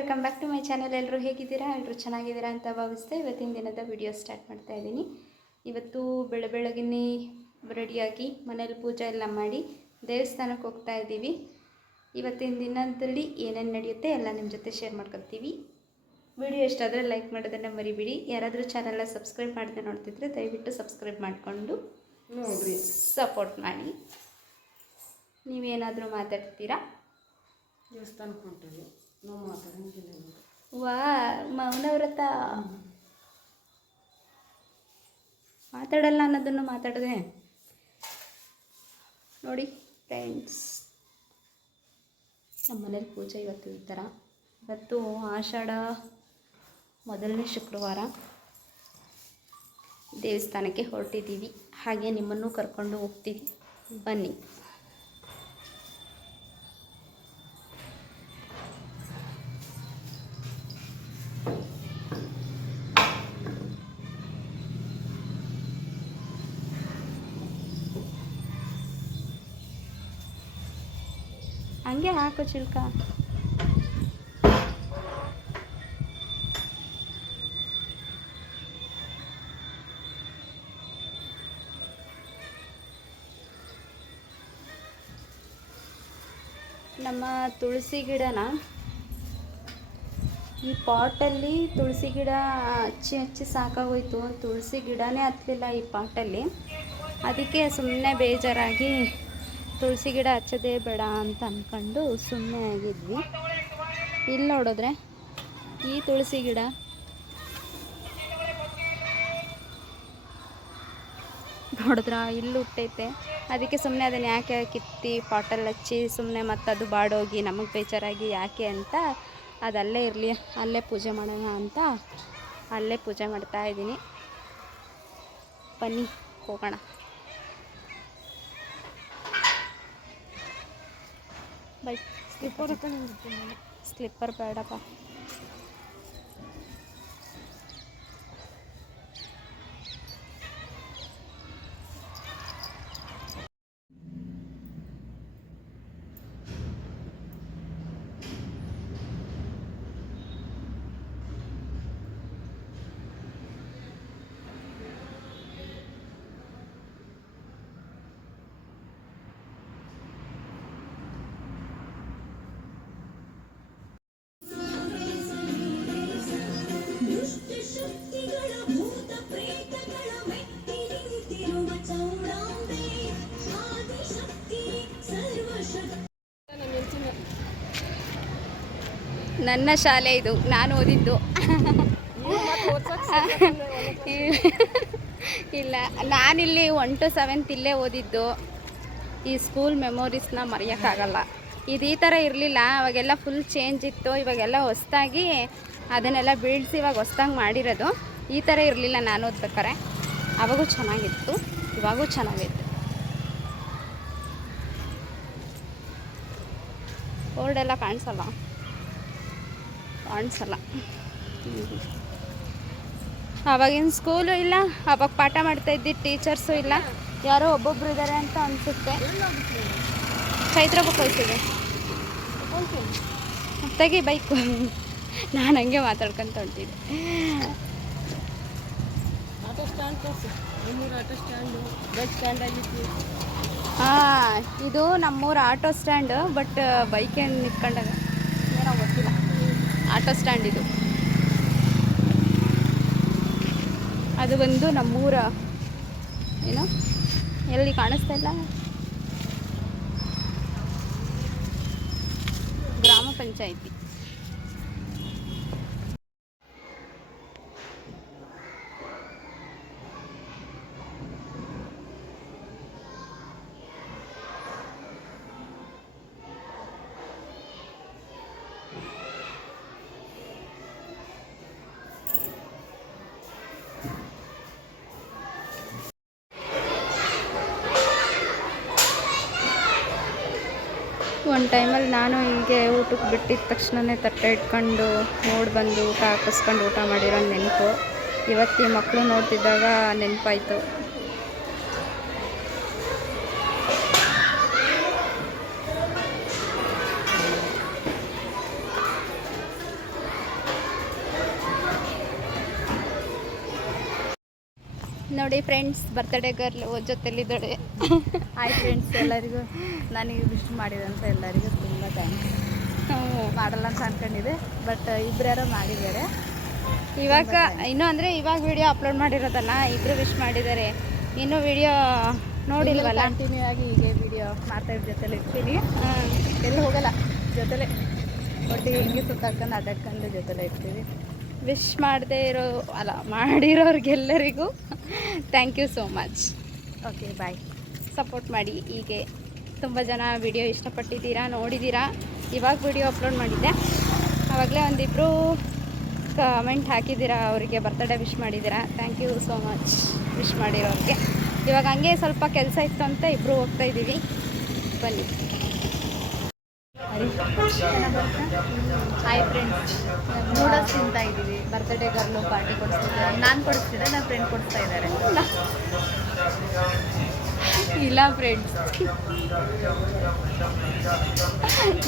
Welcome back to my channel. ಎಲ್ಲರೂ ಹೇಗಿದ್ದೀರಾ? ಎಲ್ಲರೂ ಚೆನ್ನಾಗಿದ್ದೀರಾ ಅಂತ ಭಾವಿಸ್ತೆ ಇವತ್ತಿನ ದಿನದ ವಿಡಿಯೋ ಸ್ಟಾರ್ಟ್ ಮಾಡ್ತಾ ಇದ್ದೀನಿ. ಇವತ್ತು ಬೆಳಗ್ಗೆನೇ ರೆಡಿಯಾಗಿ ಮನೇಲಿ ಪೂಜೆ ಎಲ್ಲ ಮಾಡಿ ದೇವಸ್ಥಾನಕ್ಕೆ ಹೋಗ್ತಾ ಇದ್ದೀವಿ. ಇವತ್ತಿನ ದಿನದಲ್ಲಿ ಏನೇನು ನಡೆಯುತ್ತೆ ಎಲ್ಲ ನಿಮ್ಮ ಜೊತೆ ಶೇರ್ ಮಾಡ್ಕೊತೀವಿ. ವಿಡಿಯೋ ಇಷ್ಟ ಆದರೆ ಲೈಕ್ ಮಾಡೋದನ್ನು ಮರಿಬಿಡಿ. ಯಾರಾದರೂ ಚಾನಲ್ನ ಸಬ್ಸ್ಕ್ರೈಬ್ ಮಾಡದೆ ನೋಡ್ತಿದ್ರೆ ದಯವಿಟ್ಟು ಸಬ್ಸ್ಕ್ರೈಬ್ ಮಾಡಿಕೊಂಡು ನೋಡಿರಿ, ಸಪೋರ್ಟ್ ಮಾಡಿ. ನೀವೇನಾದರೂ ಮಾತಾಡ್ತೀರಾ? ದೇವಸ್ಥಾನಕ್ಕೆ ಹೊಂಟೇವಿ, ನಾವು ಮಾತಾಡೋಂಗಿಲ್ಲ. ವಾ, ಮೌನವ್ರತ ಮಾತಾಡಲ್ಲ ಅನ್ನೋದನ್ನು ಮಾತಾಡಿದೆ ನೋಡಿ ಫ್ರೆಂಡ್ಸ್. ನಮ್ಮ ಮನೇಲಿ ಪೂಜೆ ಇವತ್ತು ಈ ಥರ. ಇವತ್ತು ಆಷಾಢ ಮೊದಲನೇ ಶುಕ್ರವಾರ. ದೇವಸ್ಥಾನಕ್ಕೆ ಹೊರಟಿದ್ದೀವಿ. ಹಾಗೆ ನಿಮ್ಮನ್ನು ಕರ್ಕೊಂಡು ಹೋಗ್ತೀವಿ, ಬನ್ನಿ. ಹಂಗೆ ಹಾಕು ಚಿಲ್ಕ. ನಮ್ಮ ತುಳಸಿ ಗಿಡನ ಈ ಪಾಟಲ್ಲಿ ತುಳಸಿ ಗಿಡ ಹಚ್ಚಿ ಸಾಕಾಗೋಯ್ತು. ತುಳಸಿ ಗಿಡನೇ ಹತ್ತಲಿಲ್ಲ ಈ ಪಾಟಲ್ಲಿ. ಅದಕ್ಕೆ ಸುಮ್ಮನೆ ಬೇಜಾರಾಗಿ ತುಳಸಿ ಗಿಡ ಹಚ್ಚೋದೇ ಬೇಡ ಅಂತ ಅಂದ್ಕೊಂಡು ಸುಮ್ಮನೆ ಆಗಿದ್ವಿ. ಇಲ್ಲಿ ನೋಡಿದ್ರೆ ಈ ತುಳಸಿ ಗಿಡ ನೋಡಿದ್ರ ಇಲ್ಲಿ ಹುಟ್ಟೈತೆ. ಅದಕ್ಕೆ ಸುಮ್ಮನೆ ಅದನ್ನು ಯಾಕೆ ಕಿತ್ತಿ ಪಾಟಲ್ಲಿ ಹಚ್ಚಿ ಸುಮ್ಮನೆ ಮತ್ತದು ಬಾಡೋಗಿ ನಮಗೆ ಬೇಜಾರಾಗಿ ಯಾಕೆ ಅಂತ ಅದಲ್ಲೇ ಇರಲಿ, ಅಲ್ಲೇ ಪೂಜೆ ಮಾಡೋಣ ಅಂತ ಅಲ್ಲೇ ಪೂಜೆ ಮಾಡ್ತಾಯಿದ್ದೀನಿ. ಬನ್ನಿ ಹೋಗೋಣ. ಬೈ ಸ್ಲಿಪ್ಪರ್ ಬೇಡಪ್ಪ. ನನ್ನ ಶಾಲೆ ಇದು, ನಾನು ಓದಿದ್ದು. ಇಲ್ಲ, ನಾನಿಲ್ಲಿ 1 to 7th ಇಲ್ಲೇ ಓದಿದ್ದು. ಈ ಸ್ಕೂಲ್ ಮೆಮೊರೀಸ್ನ ಮರೆಯೋಕ್ಕಾಗಲ್ಲ. ಇದು ಈ ಥರ ಇರಲಿಲ್ಲ, ಅವಾಗೆಲ್ಲ ಫುಲ್ ಚೇಂಜ್ ಇತ್ತು. ಇವಾಗೆಲ್ಲ ಹೊಸ್ದಾಗಿ ಅದನ್ನೆಲ್ಲ ಬೀಳ್ಸಿ ಇವಾಗ ಹೊಸ್ದಾಗಿ ಮಾಡಿರೋದು. ಈ ಥರ ಇರಲಿಲ್ಲ ನಾನು ಓದ್ಬೇಕಾರೆ. ಅವಾಗೂ ಚೆನ್ನಾಗಿತ್ತು, ಇವಾಗೂ ಚೆನ್ನಾಗಿತ್ತು. ಬೋರ್ಡೆಲ್ಲ ಕಾಣಿಸಲ್ಲ. ಆವಾಗಿನ ಸ್ಕೂಲು ಇಲ್ಲ, ಅವಾಗ ಪಾಠ ಮಾಡ್ತಾ ಇದ್ದಿದ್ದು ಟೀಚರ್ಸು ಇಲ್ಲ. ಯಾರೋ ಒಬ್ಬೊಬ್ರು ಇದ್ದಾರೆ ಅಂತ ಅನಿಸುತ್ತೆ. ಚೈತ್ರ ಬುಕ್ ಹೋಯ್ತಿದೆ ತೆಗಿ ಬೈಕು. ನಾನು ಹಂಗೆ ಮಾತಾಡ್ಕೊಂತ ಹೊಂಟಿದ್ದೆ. Auto stand auto stand bus stand ಆಗಿತ್ತು. ಹಾಂ, ಇದು ನಮ್ಮೂರ ಆಟೋ ಸ್ಟ್ಯಾಂಡ್. ಬಟ್ ಬೈಕ್ ಏನು ನಿಂತ್ಕೊಂಡಾಗ ಏನೋ ಗೊತ್ತಿಲ್ಲ. ಆಟೋ ಸ್ಟ್ಯಾಂಡ್ ಇದು. ಅದು ಬಂದು ನಮ್ಮೂರ ಏನು ಎಲ್ಲಿ ಕಾಣಿಸ್ತಾ ಇಲ್ಲ, ಗ್ರಾಮ ಪಂಚಾಯಿತಿ. ಒಂದು ಟೈಮಲ್ಲಿ ನಾನು ಹೀಗೆ ಊಟಕ್ಕೆ ಬಿಟ್ಟಿದ ತಕ್ಷಣವೇ ತಟ್ಟೆ ಇಟ್ಕೊಂಡು ಬಂದು ಊಟ ಹಾಕಿಸ್ಕೊಂಡು ಊಟ ಮಾಡಿರೋ ನೆನಪು. ಇವತ್ತು ಈ ಮಕ್ಕಳು ನೋಡ್ತಿದ್ದಾಗ ನೆನಪಾಯಿತು. ನೋಡಿ ಫ್ರೆಂಡ್ಸ್ ಬರ್ತ್ಡೇ ಗರ್ಲ್ ಜೊತೆಲಿದ್ದಾಳೆ. ಹಾಯ್ ಫ್ರೆಂಡ್ಸ್, ಎಲ್ಲರಿಗೂ ನನಗೆ ವಿಶ್ ಮಾಡಿದಂಥ ಎಲ್ಲರಿಗೂ ತುಂಬ ಥ್ಯಾಂಕ್ಸ್. ಮಾಡಲ್ಲ ಅಂತ ಅನ್ಕೊಂಡಿದ್ದೆ, ಬಟ್ ಇಬ್ಬರು ಯಾರೋ ಮಾಡಿದ್ದಾರೆ. ಇವಾಗ ಇನ್ನೂ ಅಂದರೆ ಇವಾಗ ವಿಡಿಯೋ ಅಪ್ಲೋಡ್ ಮಾಡಿರೋದಲ್ಲ, ಇಬ್ಬರು ವಿಶ್ ಮಾಡಿದ್ದಾರೆ. ಇನ್ನೂ ವಿಡಿಯೋ ನೋಡಿಲ್ವಲ್ಲ, ಕಂಟಿನ್ಯೂ ಆಗಿ ಹೀಗೆ ವಿಡಿಯೋ ಮಾಡ್ತಾಯಿದ್ದ ಜೊತೆಲಿ ಇರ್ತೀನಿ. ಎಲ್ಲೂ ಹೋಗಲ್ಲ, ಜೊತೆಲೆ ಒಟ್ಟಿಗೆ ಹಿಂಗೆ ಸುತ್ತಾಡ್ಕೊಂಡು ಆಟಾಡ್ಕೊಂಡು ಜೊತೆಲೆ ಇರ್ತೀವಿ. ವಿಶ್ ಮಾಡದೇ ಇರೋ ಅಲ್ಲ ಮಾಡಿರೋರಿಗೆಲ್ಲರಿಗೂ thank you so much. Okay, bye. Support ಮಾಡಿ. ಹೀಗೆ ತುಂಬ ಜನ ವಿಡಿಯೋ ಇಷ್ಟಪಟ್ಟಿದ್ದೀರಾ, ನೋಡಿದ್ದೀರಾ. ಇವಾಗ ವಿಡಿಯೋ ಅಪ್ಲೋಡ್ ಮಾಡಿದ್ದೆ, ಆವಾಗಲೇ ಒಂದಿಬ್ಬರು ಕಮೆಂಟ್ ಹಾಕಿದ್ದೀರಾ, ಅವರಿಗೆ ಬರ್ತ್ಡೇ ವಿಶ್ ಮಾಡಿದ್ದೀರಾ. Thank you so much wish ಮಾಡಿರೋರಿಗೆ. ಇವಾಗ ಹಂಗೆ ಸ್ವಲ್ಪ ಕೆಲಸ ಇತ್ತು ಅಂತ ಇಬ್ಬರು ಹೋಗ್ತಾಯಿದ್ದೀವಿ, ಬನ್ನಿ. ಹಾಯ್ ಫ್ರೆಂಡ್ಸ್, ನೂಡಲ್ಸ್ ತಿಂತಾ ಇದ್ದೀವಿ. ಬರ್ತ್ಡೇ ಗರ್ಲು ಪಾರ್ಟಿ ಕೊಡಿಸ್ತಿದ್ದಾರೆ. ನಾನು ಕೊಡಿಸ್ತಿದ್ದೆ, ನನ್ನ ಫ್ರೆಂಡ್ ಕೊಡಿಸ್ತಾ ಇದ್ದಾರೆ. ಇಲ್ಲ ಫ್ರೆಂಡ್ಸ್,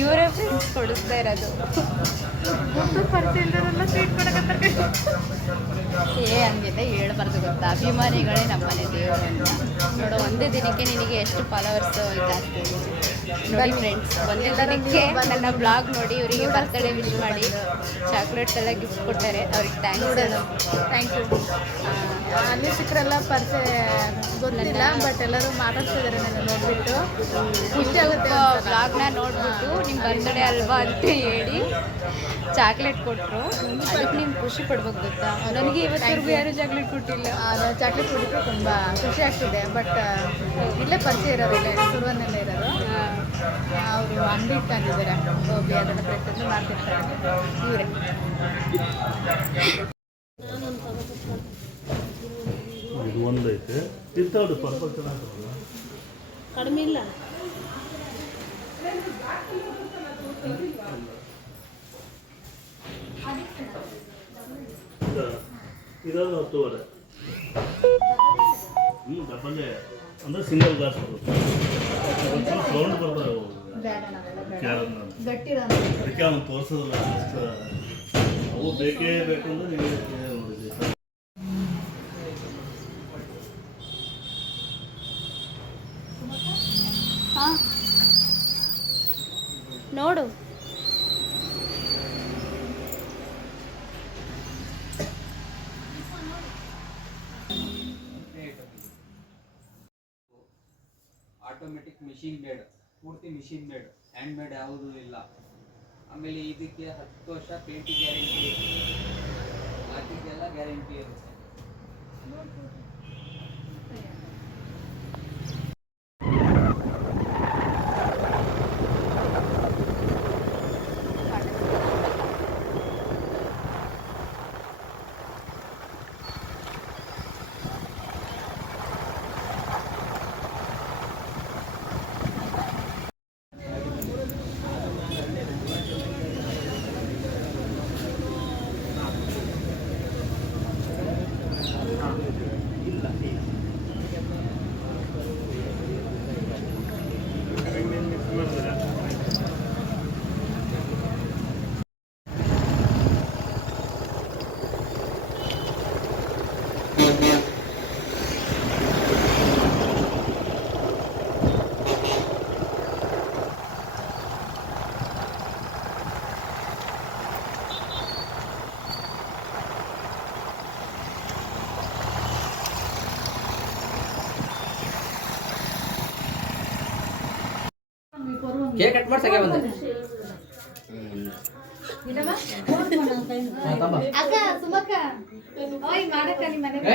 ಇವರೇ ಫ್ರೆಂಡ್ಸ್ ಕೊಡಿಸ್ತಾ ಇರೋದು. ಪರಿಚಯ ಇಲ್ಲದಲ್ಲ ಸ್ವೀಟ್ ಕೊಡಕತ್ತಾರೆ. ಹಂಗೆಲ್ಲ ಹೇಳ್ಬಾರ್ದು ಗೊತ್ತಾ, ಅಭಿಮಾನಿಗಳೇ ನಮ್ಮನೆ ದೇವರು ಅಂತ. ನೋಡು, ಒಂದೇ ದಿನಕ್ಕೆ ನಿನಗೆ ಎಷ್ಟು ಫಾಲೋವರ್ಸ್ ಜಾಸ್ತಿ ನೋಡಿ ಫ್ರೆಂಡ್ಸ್. ಒಂದೇ ದಿನಕ್ಕೆ ನನ್ನ ಬ್ಲಾಗ್ ನೋಡಿ ಇವರಿಗೆ ಬರ್ತ್ಡೇ ವಿಶ್ ಮಾಡಿ ಚಾಕ್ಲೇಟ್ಸ್ ಎಲ್ಲ ಗಿಫ್ಟ್ ಕೊಟ್ಟಾರೆ. ಅವ್ರಿಗೆ ಥ್ಯಾಂಕ್ ಯು. ಅಲ್ಲಿ ಸಿಕ್ಕರೆಲ್ಲ ಪರಿಚಯ ಗೊತ್ತಿಲ್ಲ, ಬಟ್ ಎಲ್ಲರೂ ಮಾತಾಡ್ತಿದ್ದಾರೆ ನನ್ನ ನೋಡ್ಬಿಟ್ಟು. ಖುಷಿ ಆಗುತ್ತೆ. ಬ್ಲಾಗ್ನ ನೋಡ್ಬಿಟ್ಟು ನಿಮ್ಮ ಬರ್ತ್ಡೇ ಅಲ್ವಾ ಅಂತ ಹೇಳಿ ಚಾಕ್ಲೇಟ್ ಕೊಟ್ಟರು. ಅದಕ್ಕೆ ನಿಮ್ಗೆ ಖುಷಿ ಪಡ್ಬೇಕು ಗೊತ್ತಾ. ನನಗೆ ಇವತ್ತರೆಗೂ ಯಾರು ಚಾಕ್ಲೇಟ್ ಕೊಟ್ಟಿಲ್ಲ. ಚಾಕ್ಲೇಟ್ ಕೊಟ್ಟಿದ್ದು ತುಂಬ ಖುಷಿ ಆಗ್ತಿದೆ. ಬಟ್ ಇಲ್ಲೇ ಪರಿಚಯ ಇರೋರು, ಇಲ್ಲೇ ಸುರುವನ್ನೆಲ್ಲ ಇರೋರು. ಅವರು ಅಂಗಡಿ ಇಟ್ಕೊಂಡಿದ್ದಾರೆ, ಗೋಬಿ ಅದನ್ನು ಪ್ರತಿಯೊಂದು ಮಾಡ್ತಿರ್ತಾರೆ ಇವರೇ. ಇದು ಒಂದೈತೆ, ಇಂಥದ್ದು ಪರ್ಪಲ್ ಚೆನ್ನಾಗಿ ಕಡಿಮೆ ಇಲ್ಲ. ಇದಾದ್ರು 10 ಡಬ್ಬಲ್ಲೇ ಅಂದರೆ ಸಿಂಗಲ್ ಗ್ಲಾಸ್ ಬರುತ್ತೆ. ಸೌಂಡ್ ಬರ್ತಾರೆ ಅದಕ್ಕೆ ಅವನು ತೋರಿಸೋದಿಲ್ಲ. ಅಷ್ಟು ಅವು ಬೇಕೇ ಬೇಕಂದ್ರೆ ನೀವು ನೋಡಿದ್ದೀವಿ. ಹಾಂ ನೋಡು, ಆಟೋಮೆಟಿಕ್ ಮಿಷಿನ್ ಮೇಡ್, ಪೂರ್ತಿ ಮಿಷಿನ್ ಮೇಡ್, ಹ್ಯಾಂಡ್ ಮೇಡ್ ಯಾವುದೂ ಇಲ್ಲ. ಆಮೇಲೆ ಇದಕ್ಕೆ 10 ವರ್ಷ ಪೇಂಟಿ ಗ್ಯಾರಂಟಿ, ಬಾಕಿದೆಲ್ಲ ಗ್ಯಾರಂಟಿ ಇರುತ್ತೆ. ಕೇಕ್ ಕಟ್ ಮಾಡಿ ಸಗೆ ಬಂದೆ.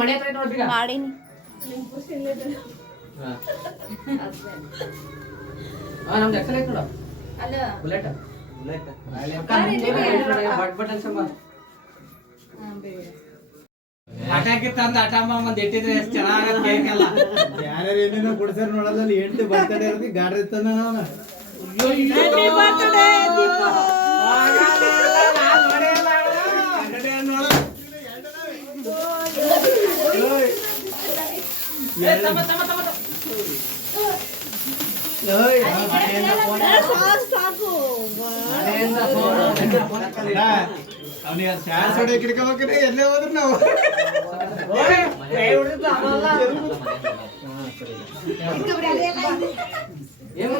ಮನೆ ಹತ್ರ ನೋಡಿ ಬೀಗ ಮಾಡೀನಿ. ನಮ್ದು ಎಕ್ಸಲ್ ಐತೆ ನೋಡ, ಬುಲೆಟ್ ಬಟ್ ಬಟ್ ಅನ್ಸಮ್ಮ. ಆಟಕ್ಕೆ ತಂದು ಆಟ ಮಂದ್ ಇಟ್ಟಿದ್ರೆ ಎಷ್ಟು ಚೆನ್ನಾಗತ್ತೆ ಕೇಕ್ ಎಲ್ಲ. ಯಾರ್ಯಾರು ಏನೇನೋ ಕೊಡ್ಸಾರ ನೋಡೋದಲ್ಲಿ ಹೆಂಡತಿ ಬರ್ತಡೇ ಇರೋದು ಗಾಡಿ ಇರ್ತಾನ ಅವನ. ಅವನಿಗೆ ಚಾರ್ಜ್ ಹೊಡೆ ಕಿಡ್ಕೋಬೇಕ್ರಿ, ಎಲ್ಲೇ ಹೋದ್ರು ನಾವು ಏನ್